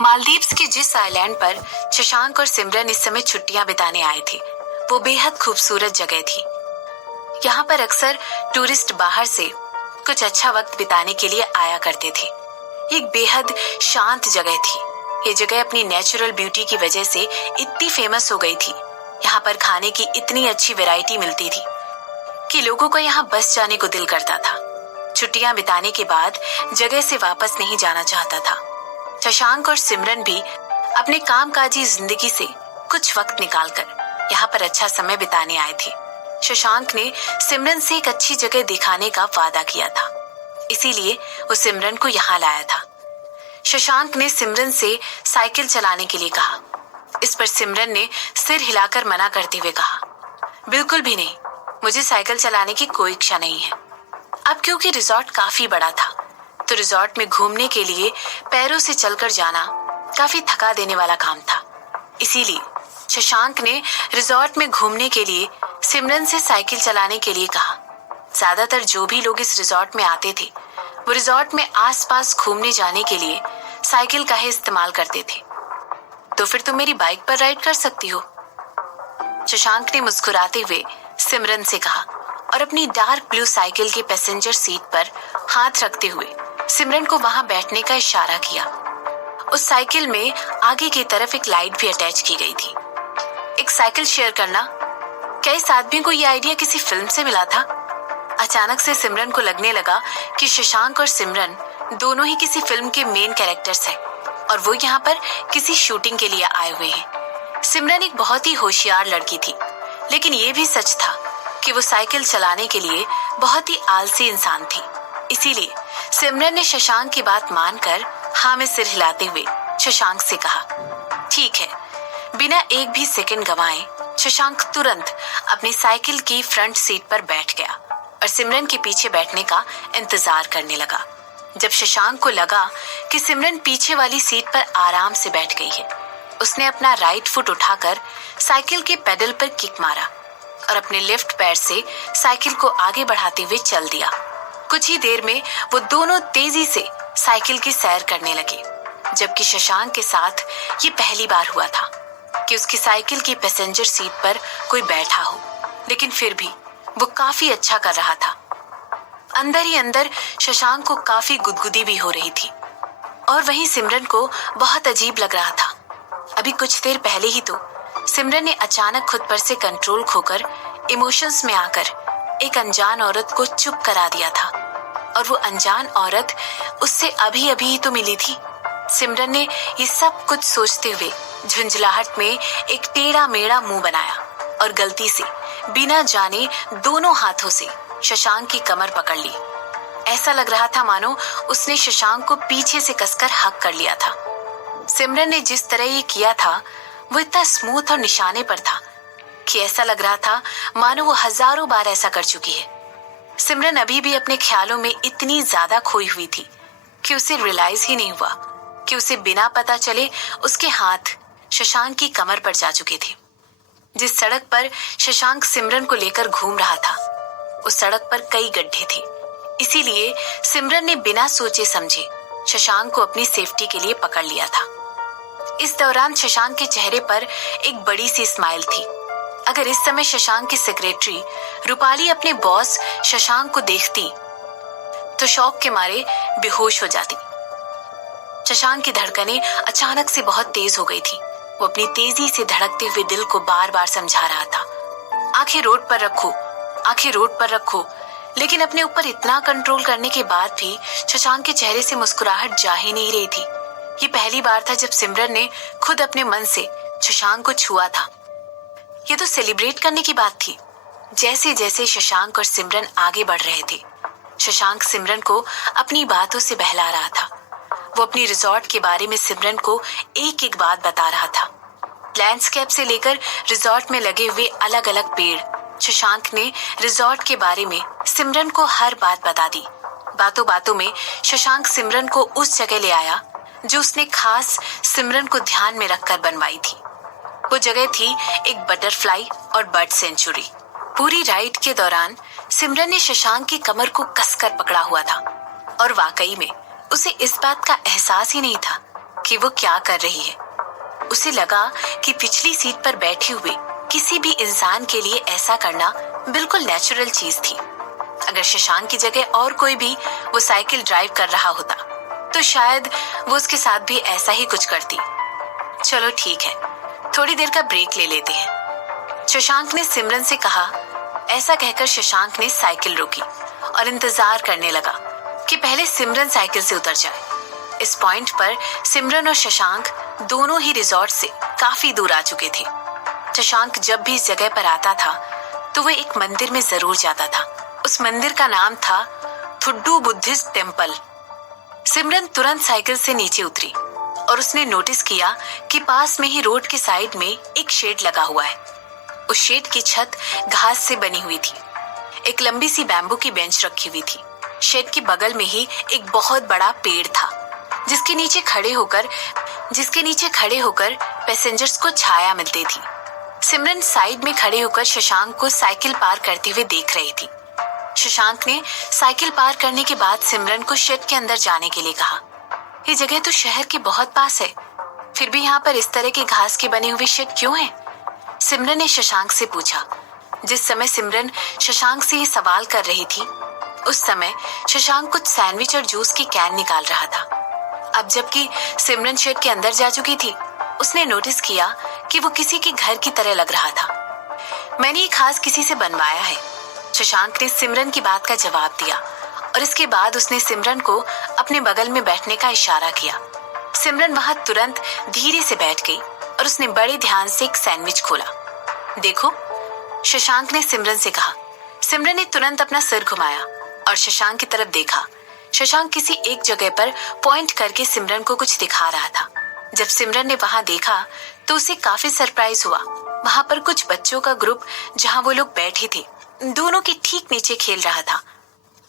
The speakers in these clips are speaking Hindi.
मालदीव्स के जिस आइलैंड पर शशांक और सिमरन इस समय छुट्टियां बिताने आए थे, वो बेहद खूबसूरत जगह थी। यहाँ पर अक्सर टूरिस्ट बाहर से कुछ अच्छा वक्त बिताने के लिए आया करते थे। एक बेहद शांत जगह थी। ये जगह अपनी नेचुरल ब्यूटी की वजह से इतनी फेमस हो गई थी। यहाँ पर खाने की इतनी अच्छी वैरायटी मिलती थी कि लोगों को यहाँ बस जाने को दिल करता था। छुट्टियां बिताने के बाद जगह से वापस नहीं जाना चाहता था। शशांक और सिमरन भी अपने कामकाजी जिंदगी से कुछ वक्त निकालकर यहाँ पर अच्छा समय बिताने आए थे। शशांक ने सिमरन से एक अच्छी जगह दिखाने का वादा किया था, इसीलिए वो सिमरन को यहाँ लाया था। शशांक ने सिमरन से साइकिल चलाने के लिए कहा। इस पर सिमरन ने सिर हिलाकर मना करते हुए कहा, बिल्कुल भी नहीं, मुझे साइकिल चलाने की कोई इच्छा नहीं है। अब क्योंकि रिजॉर्ट काफी बड़ा था, तो रिजॉर्ट में घूमने के लिए पैरों से चलकर जाना काफी थका देने वाला काम था। इसीलिए शशांक ने रिजॉर्ट में घूमने के लिए सिमरन से साइकिल चलाने के लिए कहा। ज्यादातर जो भी लोग इस रिजॉर्ट में आते थे, वो रिजॉर्ट में आसपास घूमने जाने के लिए साइकिल का ही इस्तेमाल करते थे। तो फिर तुम मेरी बाइक पर राइड कर सकती हो, शशांक ने मुस्कुराते हुए सिमरन से कहा और अपनी डार्क ब्लू साइकिल के पैसेंजर सीट पर हाथ रखते हुए सिमरन को वहां बैठने का इशारा किया। उस साइकिल में आगे की तरफ एक लाइट भी अटैच की गई थी। एक साइकिल शेयर करना, क्या इस आदमी को यह आइडिया किसी फिल्म से मिला था? अचानक से सिमरन को लगने लगा कि शशांक और सिमरन दोनों ही किसी फिल्म के मेन कैरेक्टर्स हैं और वो यहाँ पर किसी शूटिंग के लिए आए हुए हैं। सिमरन एक बहुत ही होशियार लड़की थी, लेकिन ये भी सच था कि वो साइकिल चलाने के लिए बहुत ही आलसी इंसान थी। इसीलिए सिमरन ने शशांक की बात मानकर हाँ में सिर हिलाते हुए शशांक से कहा, ठीक है। बिना एक भी सेकंड गंवाए शशांक तुरंत अपनी साइकिल की फ्रंट सीट पर बैठ गया और सिमरन के पीछे बैठने का इंतजार करने लगा। जब शशांक को लगा कि सिमरन पीछे वाली सीट पर आराम से बैठ गई है, उसने अपना राइट फुट उठाकर साइकिल के पेडल पर किक मारा और अपने लेफ्ट पैर से साइकिल को आगे बढ़ाते हुए चल दिया। कुछ ही देर में वो दोनों तेजी से साइकिल की सैर करने लगे, जबकि शशांक के साथ ये पहली बार हुआ था कि उसकी साइकिल की पैसेंजर सीट पर कोई बैठा हो, लेकिन फिर भी वो काफी अच्छा कर रहा था। अंदर ही अंदर शशांक को काफी गुदगुदी भी हो रही थी और वहीं सिमरन को बहुत अजीब लग रहा था। अभी कुछ देर पहले ही तो सिमरन ने अचानक खुद पर से कंट्रोल खोकर इमोशंस में आकर एक अनजान औरत को चुप करा दिया था और वो अनजान औरत उससे अभी अभी ही तो मिली थी। सिमरन ने ये सब कुछ सोचते हुए झुंझलाहट में एक टेढ़ा मेढ़ा मुंह बनाया और गलती से बिना जाने दोनों हाथों से शशांक की कमर पकड़ ली। ऐसा लग रहा था मानो उसने शशांक को पीछे से कसकर हक कर लिया था। सिमरन ने जिस तरह ये किया था वो इतना स्मूथ और निशाने पर था कि ऐसा लग रहा था मानो वो हजारों बार ऐसा कर चुकी है। सिमरन अभी भी अपने ख्यालों में इतनी ज्यादा खोई हुई थी कि उसे रियलाइज ही नहीं हुआ कि उसे बिना पता चले उसके हाथ शशांक की कमर पर जा चुके थे। जिस सड़क पर शशांक सिमरन को लेकर घूम रहा था, उस सड़क पर कई गड्ढे थे। इसीलिए सिमरन ने बिना सोचे समझे शशांक को अपनी सेफ्टी के लिए पकड़ लिया था। इस दौरान शशांक के चेहरे पर एक बड़ी सी स्माइल थी। अगर इस समय शशांक की सेक्रेटरी रूपाली अपने बॉस शशांक को देखती तो शौक के मारे बेहोश हो जाती। शशांक की धड़कनें अचानक से बहुत तेज हो गई थी। वो अपनी तेजी से धड़कते हुए दिल को बार बार समझा रहा था, आंखें रोड पर रखो, आंखें रोड पर रखो। लेकिन अपने ऊपर इतना कंट्रोल करने के बाद भी शशांक के चेहरे से मुस्कुराहट जा ही नहीं रही थी। ये पहली बार था जब सिमरन ने खुद अपने मन से शशांक को छुआ था। ये तो सेलिब्रेट करने की बात थी। जैसे जैसे शशांक और सिमरन आगे बढ़ रहे थे, शशांक सिमरन को अपनी बातों से बहला रहा था। वो अपनी रिजॉर्ट के बारे में सिमरन को एक एक बात बता रहा था। लैंडस्केप से लेकर रिजॉर्ट में लगे हुए अलग अलग पेड़। शशांक ने रिजॉर्ट के बारे में सिमरन को हर बात बता दी। बातों बातों में शशांक सिमरन को उस जगह ले आया जो उसने खास सिमरन को ध्यान में रखकर बनवाई थी। वो जगह थी एक बटरफ्लाई और बर्ड सेंचुरी। पूरी राइड के दौरान सिमरन ने शशांक की कमर को कसकर पकड़ा हुआ था और वाकई में उसे इस बात का एहसास ही नहीं था कि वो क्या कर रही है। उसे लगा कि पिछली सीट पर बैठे हुए किसी भी इंसान के लिए ऐसा करना बिल्कुल नेचुरल चीज थी। अगर शशांक की जगह और कोई भी वो साइकिल ड्राइव कर रहा होता तो शायद वो उसके साथ भी ऐसा ही कुछ करती। चलो ठीक है, थोड़ी देर का ब्रेक ले लेते हैं, शशांक ने सिमरन से कहा। ऐसा कहकर शशांक ने साइकिल रोकी और इंतजार करने लगा कि पहले सिमरन साइकिल से उतर जाए। इस पॉइंट पर सिमरन और शशांक दोनों ही रिजॉर्ट से काफी दूर आ चुके थे। शशांक जब भी इस जगह पर आता था तो वह एक मंदिर में जरूर जाता था। उस मंदिर का नाम था थुड्डू बुद्धिस्ट टेम्पल। सिमरन तुरंत साइकिल से नीचे उतरी और उसने नोटिस किया कि पास में ही रोड के साइड में एक शेड लगा हुआ है। उस शेड की छत घास से बनी हुई थी। एक लंबी सी बैम्बू की बेंच रखी हुई थी। शेड के बगल में ही एक बहुत बड़ा पेड़ था जिसके नीचे खड़े होकर पैसेंजर्स को छाया मिलती थी। सिमरन साइड में खड़े होकर शशांक को साइकिल पार करते हुए देख रही थी। शशांक ने साइकिल पार करने के बाद सिमरन को शेड के अंदर जाने के लिए कहा। ये जगह तो शहर के बहुत पास है, फिर भी यहाँ पर इस तरह के घास के बने हुए शेड क्यों है? सिमरन ने शशांक से पूछा। जिस समय सिमरन शशांक से ये सवाल कर रही थी उस समय शशांक कुछ सैंडविच और जूस की कैन निकाल रहा था। अब जबकि सिमरन शेड के अंदर जा चुकी थी, उसने नोटिस किया कि वो किसी के घर की तरह लग रहा था। मैंने ये खास किसी से बनवाया है, शशांक ने सिमरन की बात का जवाब दिया और इसके बाद उसने सिमरन को अपने बगल में बैठने का इशारा किया। सिमरन वहां तुरंत धीरे से बैठ गई और उसने बड़े ध्यान से एक सैंडविच खोला। देखो, शशांक ने सिमरन से कहा। सिमरन ने तुरंत अपना सिर घुमाया और शशांक की तरफ देखा। शशांक किसी एक जगह पर पॉइंट करके सिमरन को कुछ दिखा रहा था। जब सिमरन ने वहां देखा तो उसे काफी सरप्राइज हुआ। वहां पर कुछ बच्चों का ग्रुप जहां वो लोग बैठे थे, दोनों के ठीक नीचे खेल रहा था।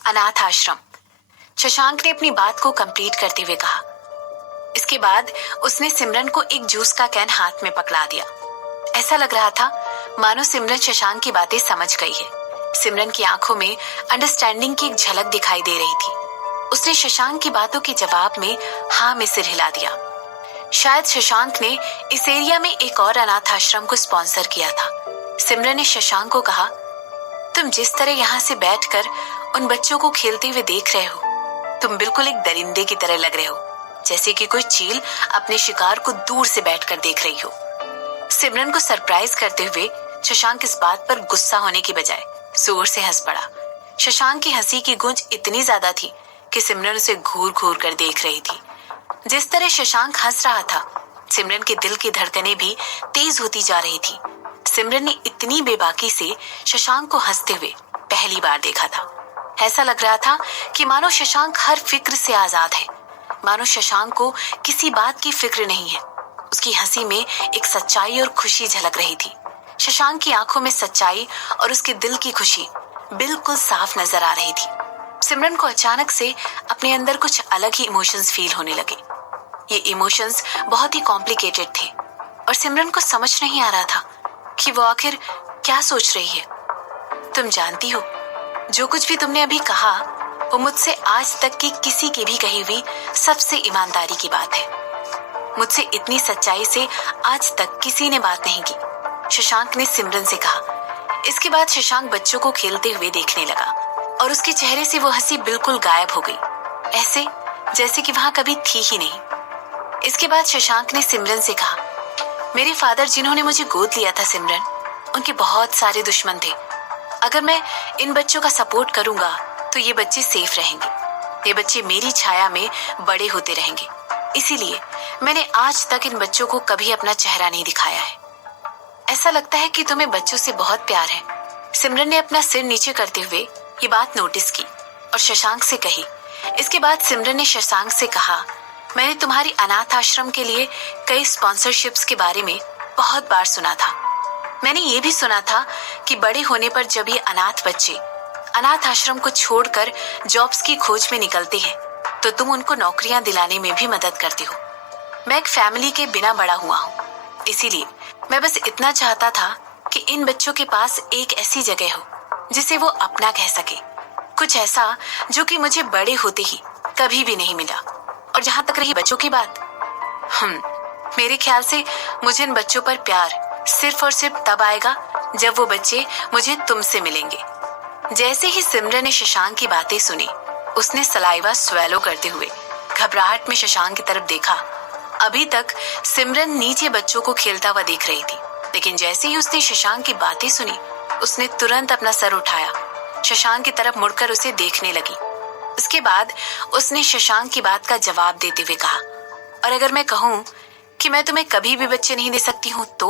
अनाथ आश्रम, शशांक ने अपनी बात को कंप्लीट करते हुए कहा। इसके बाद उसने सिमरन को एक जूस का कैन हाथ में पकड़ा दिया। ऐसा लग रहा था मानो सिमरन शशांक की बातें समझ गई है। सिमरन की आंखों में अंडरस्टैंडिंग की एक झलक दिखाई दे रही थी। उसने शशांक की बातों के जवाब में हाँ में सिर हिला दिया। शायद शशांक ने इस एरिया में एक और अनाथ आश्रम को स्पॉन्सर किया था। सिमरन ने शशांक को कहा, तुम जिस तरह यहाँ से बैठकर उन बच्चों को खेलते हुए देख रहे हो, तुम बिल्कुल एक दरिंदे की तरह लग रहे हो, जैसे कि कोई चील अपने शिकार को दूर से बैठकर देख रही हो। सिमरन को सरप्राइज करते हुए शशांक इस बात पर गुस्सा होने की बजाय जोर से हंस पड़ा। शशांक की हंसी की गूंज इतनी ज्यादा थी कि सिमरन उसे घूर घूर कर देख रही थी। जिस तरह शशांक हंस रहा था, सिमरन के दिल की धड़कनें भी तेज होती जा रही थी। सिमरन ने इतनी बेबाकी से शशांक को हंसते हुए पहली बार देखा था। ऐसा लग रहा था कि मानो शशांक हर फिक्र से आजाद है, मानो शशांक को किसी बात की फिक्र नहीं है। उसकी हंसी में एक सच्चाई और खुशी झलक रही थी। शशांक की आंखों में सच्चाई और उसके दिल की खुशी बिल्कुल साफ नजर आ रही थी। सिमरन को अचानक से अपने अंदर कुछ अलग ही इमोशंस फील होने लगे। ये इमोशंस बहुत ही कॉम्प्लिकेटेड थे और सिमरन को समझ नहीं आ रहा था कि वो आखिर क्या सोच रही है। तुम जानती हो, जो कुछ भी तुमने अभी कहा वो मुझसे आज तक की किसी की भी कही हुई सबसे ईमानदारी की बात है। मुझसे इतनी सच्चाई से आज तक किसी ने बात नहीं की, शशांक ने सिमरन से कहा। इसके बाद शशांक बच्चों को खेलते हुए देखने लगा और उसके चेहरे से वो हंसी बिल्कुल गायब हो गई, ऐसे जैसे कि वहां कभी थी ही नहीं। इसके बाद शशांक ने सिमरन से कहा, मेरे फादर जिन्होंने मुझे गोद लिया था सिमरन, उनके बहुत सारे दुश्मन थे। अगर मैं इन बच्चों का सपोर्ट करूंगा तो ये बच्चे सेफ रहेंगे, ये बच्चे मेरी छाया में बड़े होते रहेंगे। इसीलिए मैंने आज तक इन बच्चों को कभी अपना चेहरा नहीं दिखाया है। ऐसा लगता है कि तुम्हें बच्चों से बहुत प्यार है। सिमरन ने अपना सिर नीचे करते हुए ये बात नोटिस की और शशांक से कही। इसके बाद सिमरन ने शशांक से कहा, मैंने तुम्हारी अनाथ आश्रम के लिए कई स्पॉन्सरशिप्स के बारे में बहुत बार सुना था। मैंने ये भी सुना था कि बड़े होने पर जब ये अनाथ बच्चे अनाथ आश्रम को छोड़कर जॉब्स की खोज में निकलते हैं तो तुम उनको नौकरियां दिलाने में भी मदद करते हो। मैं एक फैमिली के बिना बड़ा हुआ हूँ, इसीलिए मैं बस इतना चाहता था कि इन बच्चों के पास एक ऐसी जगह हो जिसे वो अपना कह सके, कुछ ऐसा जो कि मुझे बड़े होते ही कभी भी नहीं मिला। और जहां तक रही बच्चों की बात, मेरे ख्याल से मुझे इन बच्चों पर प्यार सिर्फ और सिर्फ तब आएगा जब वो बच्चे मुझे तुमसे मिलेंगे। जैसे ही सिमरन ने शशांक की बातें सुनी, उसने सलाइवा स्वैलो करते हुए घबराहट में शशांक की तरफ देखा। अभी तक सिमरन नीचे बच्चों को खेलता हुआ देख रही थी, लेकिन जैसे ही उसने शशांक की बातें सुनी, उसने तुरंत अपना सर उठाया, शशांक की तरफ मुड़कर उसे देखने लगी। उसके बाद उसने शशांक की बात का जवाब देते हुए कहा, और अगर मैं कहूं कि मैं तुम्हें कभी भी बच्चे नहीं दे सकती हूं तो?